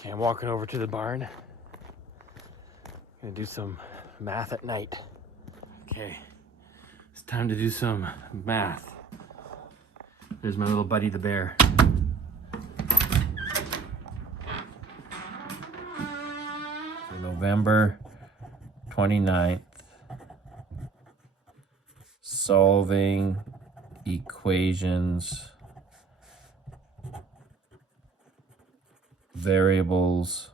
Okay, I'm walking over to the barn. Gonna do some math at night. Okay, it's time to do some math. There's my little buddy, the bear. So November 29th, solving equations, variables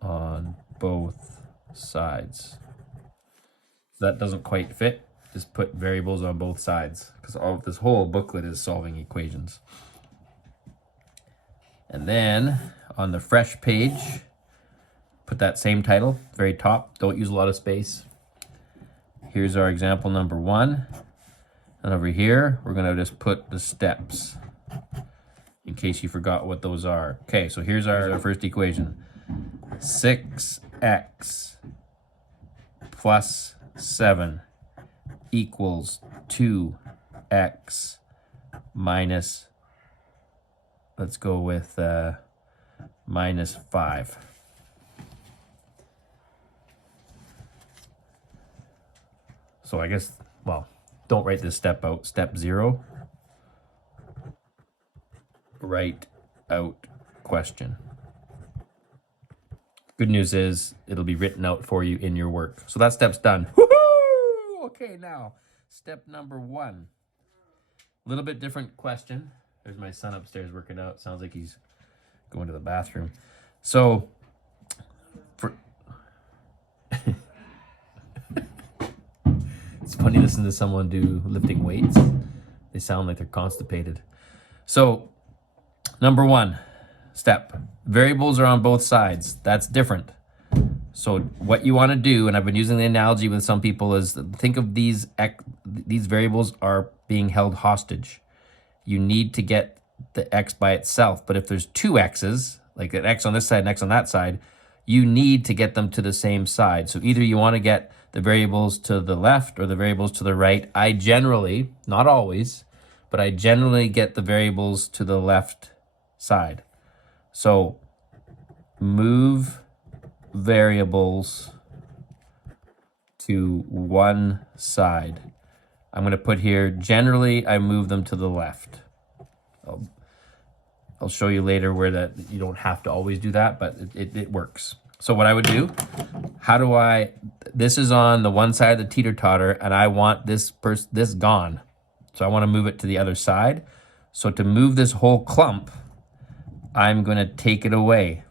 on both sides. That doesn't quite fit. Just put variables on both sides because all this whole booklet is solving equations. And then on the fresh page, put that same title, very top. Don't use a lot of space. Here's our example number 1. And over here, we're gonna just put the steps in case you forgot what those are. Okay, so here's our first equation. 6x plus 7 equals 2x minus, let's go with minus 5. So I guess, well, don't write this step out. Step 0, write out question. Good news is it'll be written out for you in your work. So that step's done. Woohoo! Okay, now step number 1. A little bit different question. There's my son upstairs working out. Sounds like he's going to the bathroom. So for it's funny listening to someone do lifting weights. They sound like they're constipated. So number 1 step, variables are on both sides. That's different. So what you want to do, and I've been using the analogy with some people, is think of these variables are being held hostage. You need to get the x by itself, but if there's 2 x's, like an x on this side and x on that side, you need to get them to the same side. So either you want to get the variables to the left or the variables to the right. I generally, not always, but I generally get the variables to the left side. So move variables to one side. I'm going to put here, generally I move them to the left. I'll show you later where that you don't have to always do that, but it works. So what I would do, this is on the one side of the teeter-totter and I want this gone. So I want to move it to the other side. So to move this whole clump, I'm going to take it away.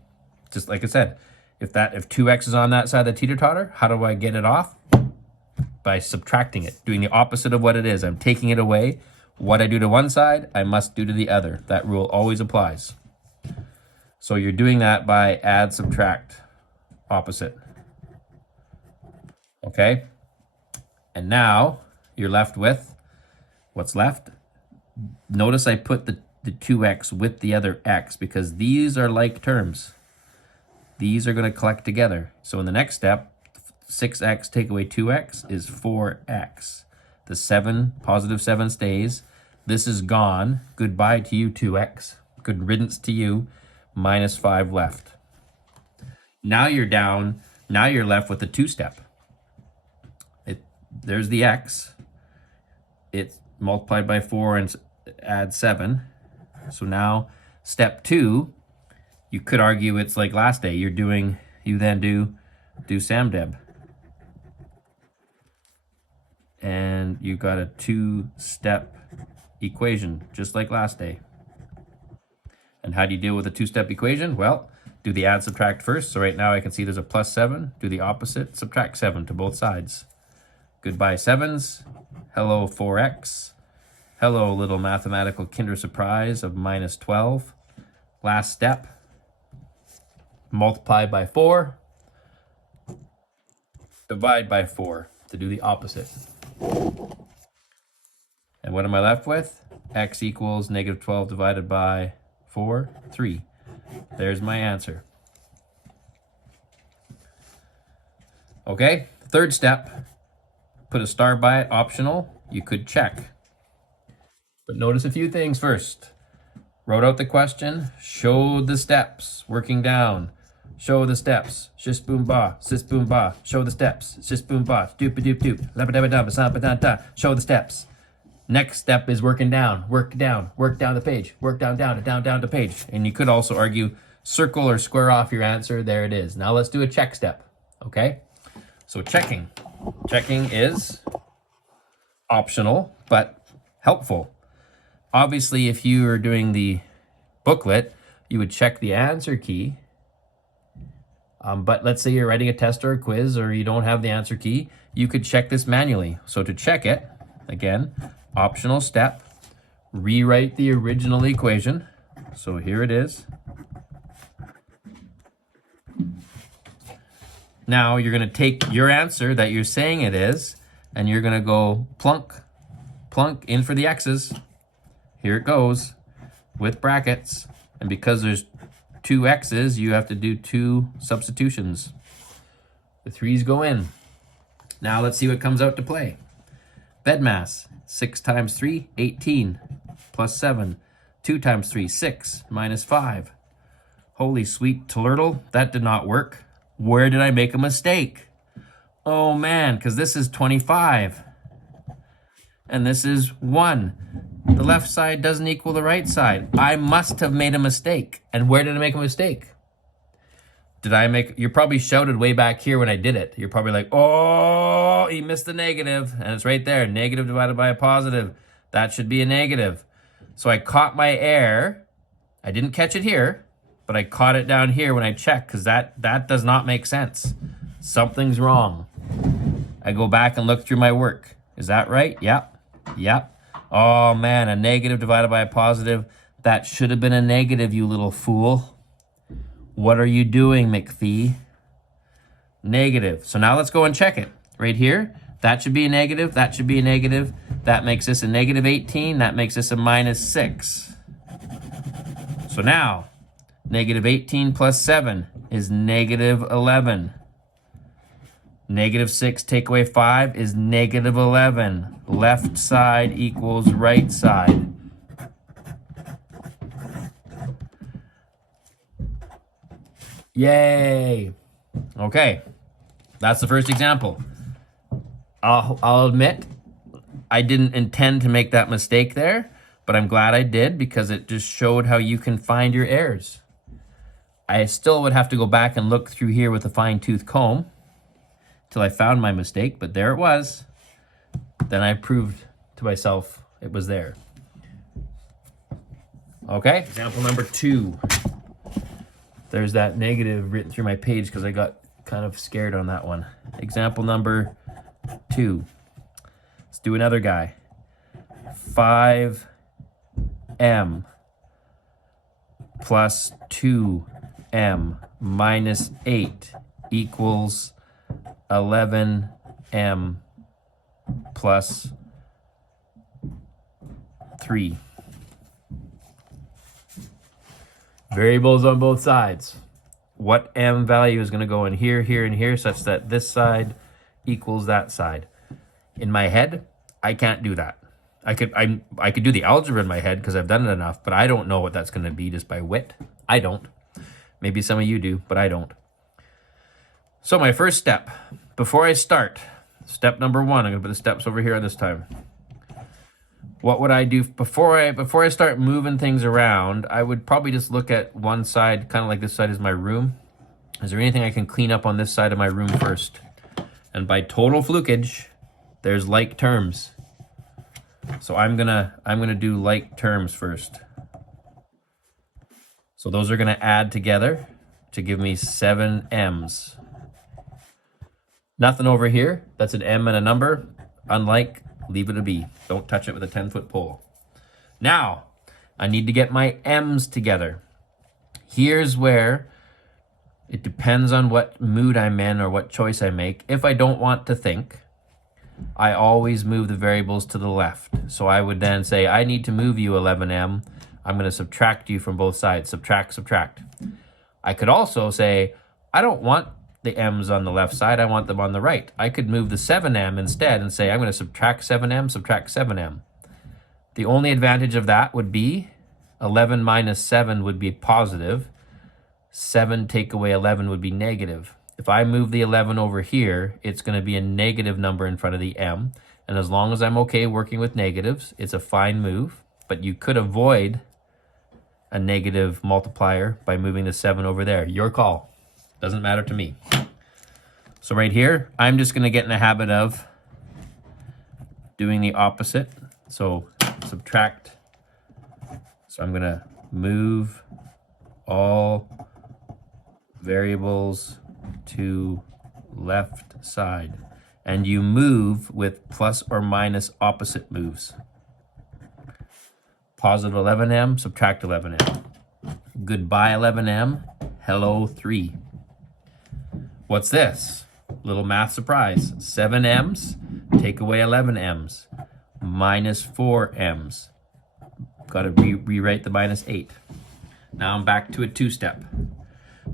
Just like I said, if 2x is on that side of the teeter-totter, how do I get it off? By subtracting it, doing the opposite of what it is. I'm taking it away. What I do to one side, I must do to the other. That rule always applies. So you're doing that by add, subtract, opposite. Okay? And now you're left with what's left. Notice I put the 2x with the other x because these are like terms. These are going to collect together. So in the next step, 6x take away 2x is 4x. The positive 7 stays. This is gone. Goodbye to you, 2x. Good riddance to you. Minus 5 left. Now you're down. Now you're left with the 2-step. There's the x. It's multiplied by 4 and add 7. So now step 2, you could argue it's like last day. You then do SAMDEB. And you got a 2-step equation, just like last day. And how do you deal with a 2-step equation? Well, do the add, subtract first. So right now I can see there's a plus 7. Do the opposite, subtract 7 to both sides. Goodbye 7s. Hello 4x. Hello little mathematical kinder surprise of minus 12. Last step, multiply by 4. Divide by 4 to do the opposite. And what am I left with? X equals negative 12 divided by 4, 3. There's my answer. Okay, third step, put a star by it, optional. You could check. But notice a few things first. wrote out the question, showed the steps, working down. Show the steps. Shish boom ba, sis boom ba. Show the steps. Shish boom ba, doop doop doop. La ba da ba da ba sa ba da da. Show the steps. Next step is working down. Work down the page. Work down the page. And you could also argue circle or square off your answer. There it is. Now let's do a check step. Okay? So checking. Checking is optional, but helpful. Obviously, if you are doing the booklet, you would check the answer key. But let's say you're writing a test or a quiz or you don't have the answer key, you could check this manually. So to check it, again, optional step, rewrite the original equation. So here it is. Now you're going to take your answer that you're saying it is, and you're going to go plunk, plunk in for the x's. Here it goes with brackets. And because there's 2 x's, you have to do 2 substitutions. The 3's go in. Now let's see what comes out to play. Bed mass, 6 times 3, 18, plus 7. 2 times 3, 6, minus 5. Holy sweet turtle, that did not work. Where did I make a mistake? Oh man, because this is 25. And this is 1. The left side doesn't equal the right side. I must have made a mistake. And where did I make a mistake? You probably shouted way back here when I did it. You're probably like, oh, he missed the negative. And it's right there, negative divided by a positive. That should be a negative. So I caught my error. I didn't catch it here, but I caught it down here when I checked, because that does not make sense. Something's wrong. I go back and look through my work. Is that right? Yep. Yep. Oh man, a negative divided by a positive. That should have been a negative, you little fool. What are you doing, McPhee? Negative. So now let's go and check it. Right here, that should be a negative, that should be a negative. That makes this a negative 18, that makes this a minus 6. So now, negative 18 plus 7 is negative 11. Negative 6 take away 5 is negative 11. Left side equals right side. Yay! Okay, that's the first example. I'll admit, I didn't intend to make that mistake there, but I'm glad I did, because it just showed how you can find your errors. I still would have to go back and look through here with a fine-tooth comb till I found my mistake, but there it was. Then I proved to myself it was there. Okay, example number 2. There's that negative written through my page because I got kind of scared on that one. Example number 2. Let's do another guy. 5m plus 2m minus 8 equals 11m plus 3. Variables on both sides. What m value is going to go in here, here, and here, such that this side equals that side? In my head, I can't do that. I could do the algebra in my head because I've done it enough, but I don't know what that's going to be just by wit. I don't. Maybe some of you do, but I don't. So my first step, before I start, step number 1, I'm going to put the steps over here this time. What would I do before I start moving things around? I would probably just look at one side, kind of like this side is my room. Is there anything I can clean up on this side of my room first? And by total flukage, there's like terms. So I'm gonna do like terms first. So those are gonna add together to give me 7 m's. Nothing over here. That's an m and a number. Unlike, leave it a b. Don't touch it with a 10-foot pole. Now, I need to get my m's together. Here's where it depends on what mood I'm in or what choice I make. If I don't want to think, I always move the variables to the left. So I would then say, I need to move you 11m. I'm going to subtract you from both sides. Subtract, subtract. I could also say, I don't want the m's on the left side, I want them on the right. I could move the 7m instead and say, I'm going to subtract 7m, subtract 7m. The only advantage of that would be 11 minus 7 would be positive. 7 take away 11 would be negative. If I move the 11 over here, it's going to be a negative number in front of the m. And as long as I'm okay working with negatives, it's a fine move. But you could avoid a negative multiplier by moving the 7 over there. Your call. Doesn't matter to me. So right here, I'm just going to get in the habit of doing the opposite. So subtract. So I'm going to move all variables to left side. And you move with plus or minus opposite moves. Positive 11m, subtract 11m. Goodbye 11m, hello 3. What's this? Little math surprise. 7m's, take away 11m's. Minus 4m's. Got to rewrite the minus 8. Now I'm back to a two-step.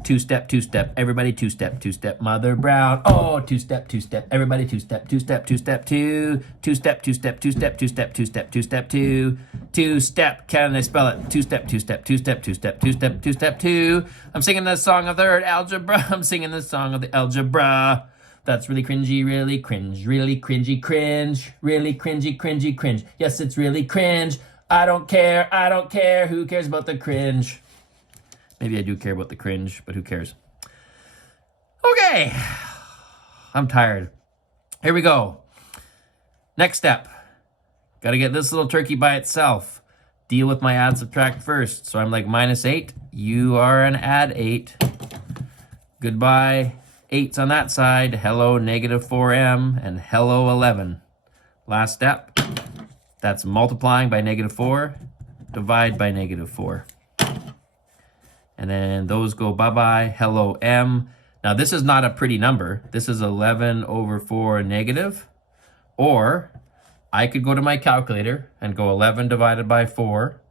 Two-step, two-step, everybody two-step, two-step, Mother Brown. Oh, two-step, two-step, everybody two-step, two-step, two-step, two. Two-step, two-step, two-step, two-step, two-step, two-step, two. Two-step, can I spell it? Two-step, two-step, two-step, two-step, two-step, two-step, two. I'm singing the song of third algebra. I'm singing the song of the algebra. That's really cringy, really cringe, really cringy, cringe, really cringy, cringy, cringe. Yes, it's really cringe. I don't care, who cares about the cringe? Maybe I do care about the cringe, but who cares? Okay, I'm tired. Here we go. Next step. Got to get this little turkey by itself. Deal with my add subtract first. So I'm like minus 8. You are an add 8. Goodbye 8's on that side. Hello negative 4m and hello 11. Last step. That's multiplying by negative 4. Divide by negative 4. And then those go bye-bye. Hello m. Now this is not a pretty number. This is 11 over 4 negative. Or I could go to my calculator and go 11 divided by 4.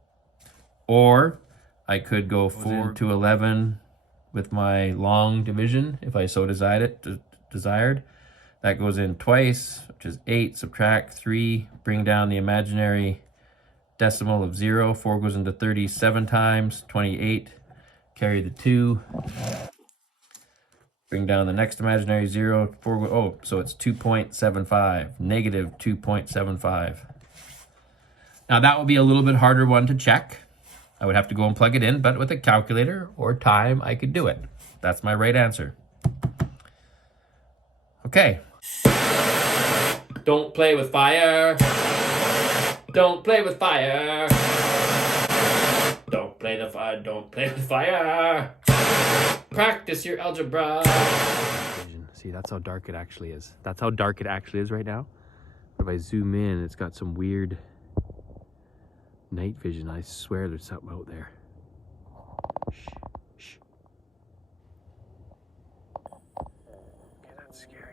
Or I could go 4 to 11 with my long division if I so desired. That goes in twice, which is 8. Subtract 3. Bring down the imaginary decimal of 0. 4 goes into 37 times. 28. Carry the 2. Bring down the next imaginary 0. 4. So it's 2.75. Negative 2.75. Now that would be a little bit harder one to check. I would have to go and plug it in, but with a calculator or time, I could do it. That's my right answer. Okay. Don't play with fire. Don't play with fire. Don't play the fire. Don't play with fire. Practice your algebra. See, that's how dark it actually is. That's how dark it actually is right now. But if I zoom in, it's got some weird night vision. I swear there's something out there. Shh, shh. Okay, that's scary.